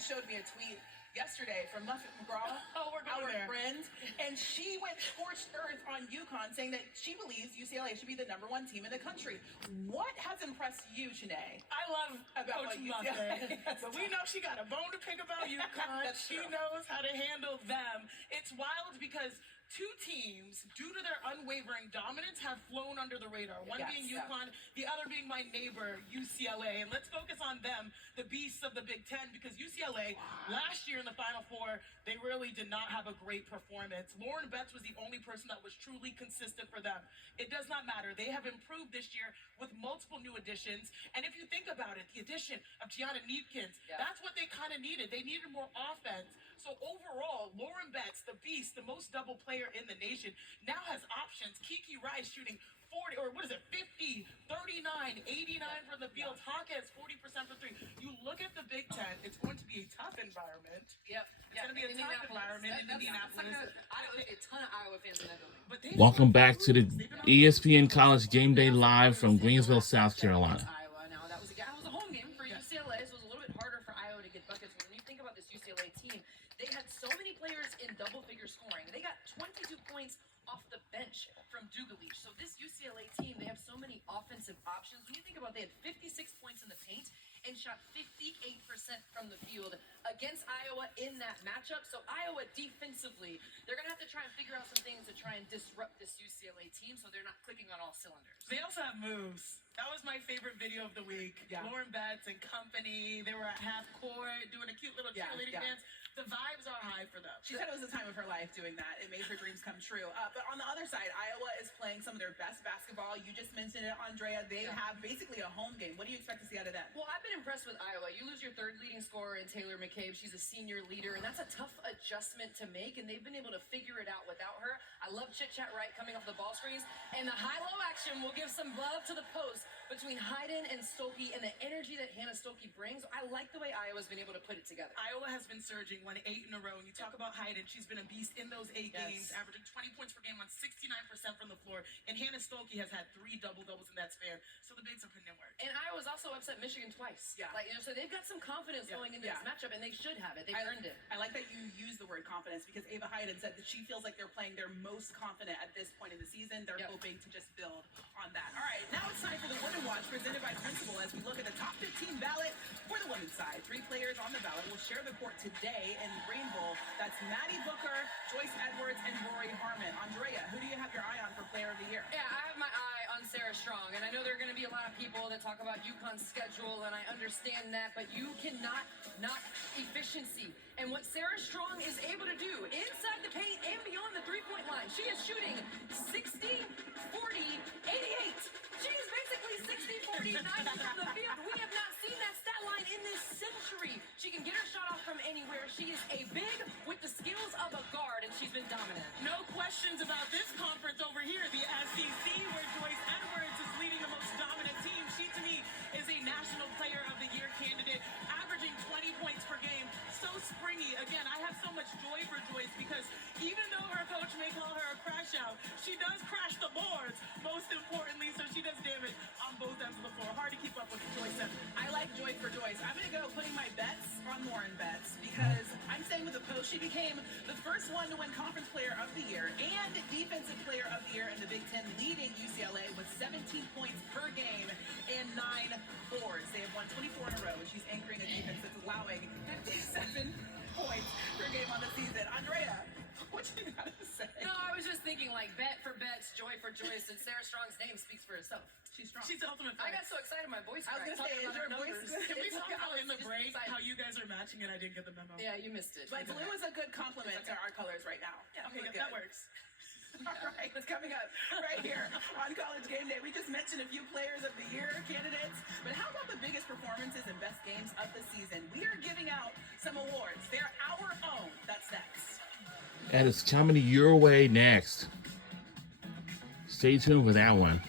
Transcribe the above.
guys showed me a tweet yesterday from Muffet McGraw, our friend, and she went scorched earth on UConn, saying that she believes UCLA should be the #1 team in the country. What has impressed you, Shanae? I love about Coach Muffet, but we know she got a bone to pick about UConn. She knows how to handle them. It's wild because two teams, due to their unwavering dominance, have flown under the radar. One being UConn, the other being my neighbor, UCLA. And let's focus on them, the beasts of the Big Ten, because UCLA, last year in the Final Four, they really did not have a great performance. Lauren Betts was the only person that was truly consistent for them. It does not matter. They have improved this year with multiple new additions. And if you think about it, the addition of Gianna Neepkins, that's what they kind of needed. They needed more offense. So overall, Lauren Betts, the beast, the most double player in the nation, now has options. Kiki Rice shooting 40, or what is it, 50, 39, 89 from the field. Hawkins 40% for three. You look at the Big Ten, it's going to be a tough environment. It's going to be a tough environment in Indianapolis. I know there's a ton of Iowa fans in that building. Welcome back to the ESPN College Game Day Live from Greensville, South Carolina. Iowa. Now that was a home game for UCLA, so it was a little bit harder for Iowa to get buckets. When you think about this UCLA team, they had so many players in double-figure scoring. They got 22 points off the bench from Dugalich. So this UCLA team, they have so many offensive options. When you think about it, they had 56 points in the paint and shot 58% from the field against Iowa in that matchup. So Iowa defensively, they're going to have to try and figure out some things to try and disrupt this UCLA team so they're not clicking on all cylinders. They also have moves. That was my favorite video of the week. Lauren Betts and company. They were at half court doing a cute little cheerleading dance. The vibes are high for them. She said it was the time of her life doing that. It made her dreams come true. But on the other side, Iowa is playing some of their best basketball. You just mentioned it, Andrea. They have basically a home game. What do you expect to see out of them? Well, I've been impressed with Iowa. You lose your third leading scorer in Taylor McCabe. She's a senior leader, and that's a tough adjustment to make, and they've been able to figure it out without her. I love Chit Chat Wright coming off the ball screens, and the high-low action will give some love to the post between Hayden and Stokey and the energy that Hannah Stokey brings. I like the way Iowa's been able to put it together. Iowa has been surging, won 8 in a row. And you talk about Hayden, she's been a beast in those 8 games, averaging 20 points per game on 69% from the floor. And Hannah Stokey has had 3 double-doubles in that span. So the bigs are putting in work. And Iowa's also upset Michigan twice. So they've got some confidence going into this matchup, and they should have it. They've earned it. I like that you use the word confidence because Ava Hayden said that she feels like they're playing their most confident at this point in the season. They're hoping to just build on that. All right, now it's time for the Women Watch presented by Principal as we look at the top 15 ballot for the women's side. 3 players on the ballot will share the court today in Green Bowl. That's Maddie Booker, Joyce Edwards, and Rory Harmon. Andrea, who do you have your eye on for Player of the Year? Yeah, I have my eye on Sarah Strong, and I know there are going to be a lot of people that talk about UConn's schedule, and I understand that, but you cannot knock efficiency. And what Sarah Strong is able to do inside the paint and beyond the three-point line, she is shooting 60, 40, 88. She is basically 60, 40, 90 from the field. We have not seen that stat line in this century. She can get her shot off from anywhere. She is a big with the skills of a guard, and she's been dominant. No questions about this conference over here, the SEC, where Joyce Edwards is leading the most dominant team. She, to me, is a National Player of the Year candidate, averaging 20 points per game. So springy. Again, I have so much joy for Joyce because even though her coach may call her a crash out, she does crash the boards, most importantly, so she does damage on both ends of the floor. Hard to keep up with Joyce Edwards. I like Joy for Joyce. I'm going to go putting my bets on Lauren Betts because I'm saying with the post, she became the first one to win Conference Player of the Year and Defensive Player of the Year in the Big Ten, leading UCLA with 17 points per game and 9 boards. They have won 24 in a row, and she's anchoring a defense that's allowing 57 points per game on the season. Andrea, what you got to say? No, I was just thinking like bet for bets, joy for Joyce, and Sarah Strong's name speaks for itself. She's strong. She's the ultimate I player. got so excited my voice I was cracked. going to say, is your voice? Can we talk about in the break how you guys are matching and I didn't get the memo? Yeah, you missed it. But blue is a good compliment to our colors right now. Okay, that works. All right, what's coming up right here on College Game Day? We just mentioned a few Players of the Year candidates, but how about the biggest performances and best games of the season? We are giving out some awards. They're our own. That's next. And it's coming your way next. Stay tuned for that one.